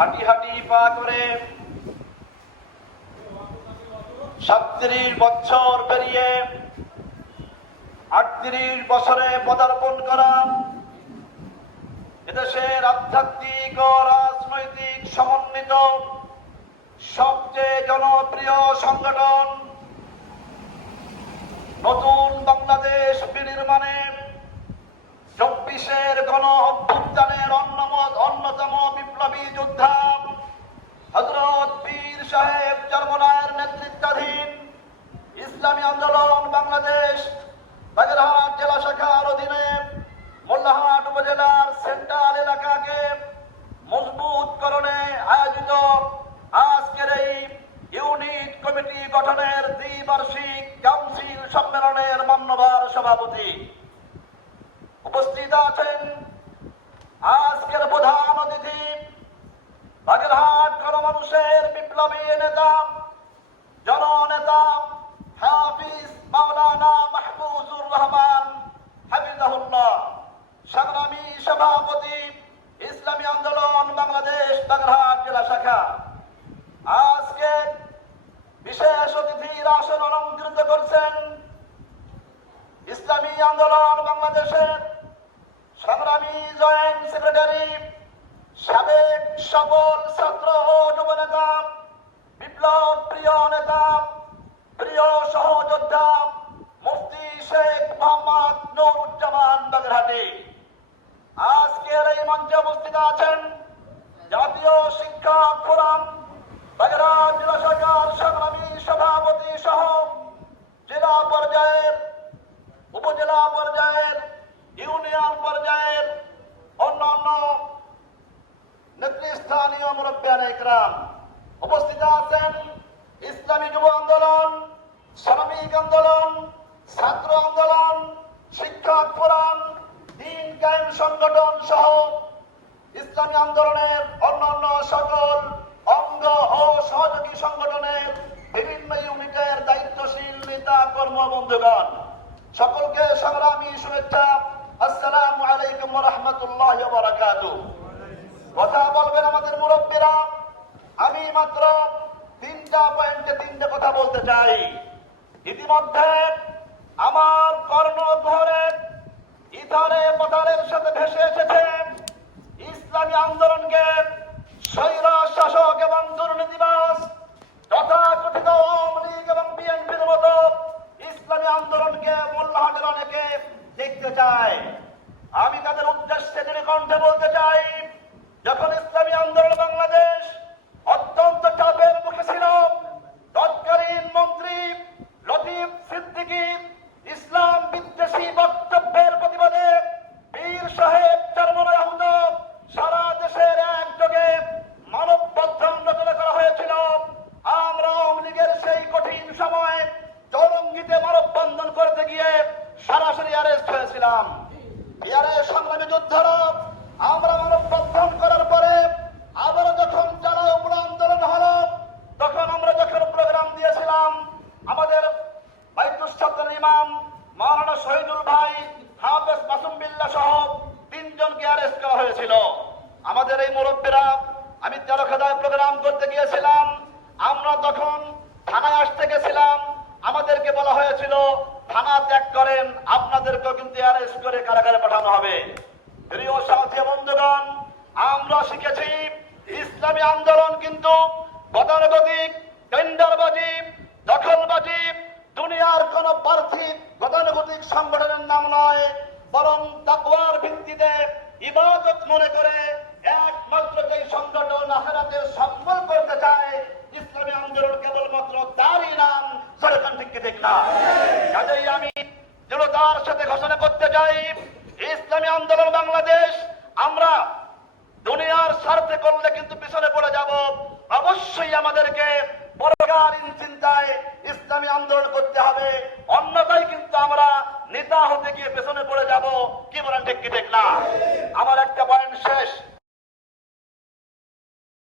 হাঁটি হাঁটি, পা করে সাতত্রিশ বছর পেরিয়ে আটত্রিশ বছরে পদার্পণ করা। এদেশের আধ্যাত্মিক ও রাজনৈতিক সমন্বিত সবচেয়ে জনপ্রিয় সংগঠন নতুন বাংলাদেশ বিনির্মাণে চব্বিশের গণ অভ্যুত্থানের অন্যতম বিপ্লবী যোদ্ধা হজরত পীর সাহেব চরমনায়ের নেতৃত্বাধীন ইসলামী আন্দোলন বাংলাদেশ বাগেরহাট জেলা শাখার অধীনে মোল্লাহাট উপজেলার সেন্ট্রাল এলাকাকে মজবুতকরণে আয়োজিত আজকের এই ইউনিট কমিটি গঠনের দ্বিবার্ষিক কাউন্সিল সম্মেলনের মান্যবর সভাপতি উপস্থিত আছেন আজকের প্রধান অতিথি, বাগেরহাট গণমানুষের বিপ্লবী নেতা, জননেতা হাফিজ মাওলানা মাহফুজুর রহমান, হাফিজাহুল্লাহ, সংগ্রামী সভাপতি, ইসলামী আন্দোলন, বাংলাদেশ, বাগেরহাট জেলা শাখা। আজকে বিশেষ অতিথির আসন অলঙ্কৃত করছেন ইসলামী আন্দোলন, বাংলাদেশের সংগ্রামী জয়েন্ট সেক্রেটারি সাবেক সকল ছাত্র ও যুবনেতা বিপ্লব প্রিয় নেতা প্রিয় সহযোদ্ধা মুফতি শেখ মোহাম্মদ নুরুজ্জামান বাগেরহাটি আজকের এই মঞ্চে উপস্থিত আছেন জাতীয় শিক্ষা ফোরাম বাগেরহাট জেলা সরকার সংগ্রামী সভাপতি সহ জেলা পর্যায়ের উপজেলা পর্যায়ের ইউনিয়ন পর্যায়ের অন্যান্য নেতৃস্থানীয় ইকরাম উপস্থিত আছেন ইসলামী যুব আন্দোলন, শ্রমিক আন্দোলন, ছাত্র আন্দোলন শিক্ষক ফোরাম, দিন কায়েম সংগঠন সহ ইসলামী আন্দোলনের অন্যান্য সকল অঙ্গ ও সহযোগী সংগঠনের বিভিন্ন ইউনিটের দায়িত্বশীল নেতা কর্মবন্ধুগণ সকলকে সংগ্রামী শুভেচ্ছা। আসসালামু আলাইকুম রহমতুল্লাহ বারাকাতুহ। কথা বলবেন আমাদের মুরব্বীরা। মাত্র তিনটা পয়েন্টে তিনটে কথা বলতে চাই। ইতিমধ্যে আমার কর্ণধরে ইথারে পতারের সাথে ভেসে এসেছে ইসলামী আন্দোলনকে স্বৈর শাসক এবং দুর্নীতিবাস তথাকথিত বিহারে সংগ্রামী যোদ্ধারা, আমরা মানববন্ধন করার পরে আবার যখন চালাও পুরো আন্দোলন হলো, তখন আমরা যখন প্রোগ্রাম দিয়েছিলাম, আমাদের বাইতুল ছাত্রের ইমাম মাওলানা শহীদুল ভাই হাফেজ মাসুম বিল্লাহ সহ তিনজনকে অ্যারেস্ট করা হয়েছিল। আমাদের এই মুরব্বীরা, আমি তেরোখাদায় প্রোগ্রাম করতে গিয়েছিলাম, আমরা তখন থানায় আসতে গেছিলাম, আমাদেরকে বলা হয়েছিল, থানা ত্যাগ করেন, আপনাদেরকেও কিন্তু অ্যারেস্ট করে কারাগারে পাঠানো হবে প্রিয় সাথী বন্ধুগণ আমরা শিখেছি, ইসলামী আন্দোলন কিন্তু গতানুগতিক, টেন্ডারবাজি, দখলবাজি, দুনিয়ার কোন প্রার্থী গতানুগতিক সংগঠনের নাম নয়, বরং তাকওয়ার ভিত্তিতে ইবাদত মনে করে একমাত্র যে সংগঠন আখেরাতের সম্বল করতে চায়, ইসলামী আন্দোলন কেবলমাত্র তারই নাম সরকার ঠিক না? কাজেই আমি দৃঢ়তার সাথে ঘোষণা করতে চাই, ইসলামী আন্দোলন বাংলাদেশ, আমরা স্বার্থে করলে কিন্তু পিছনে পড়ে যাব। অবশ্যই আমাদেরকে বড়কালীন চিন্তায় ইসলামী আন্দোলন করতে হবে। অন্যথায় কিন্তু আমরা নেতা হতে গিয়ে পেছনে পড়ে যাব। কি বলেন ঠিক কি ঠিক না? আমার একটা পয়েন্ট শেষ।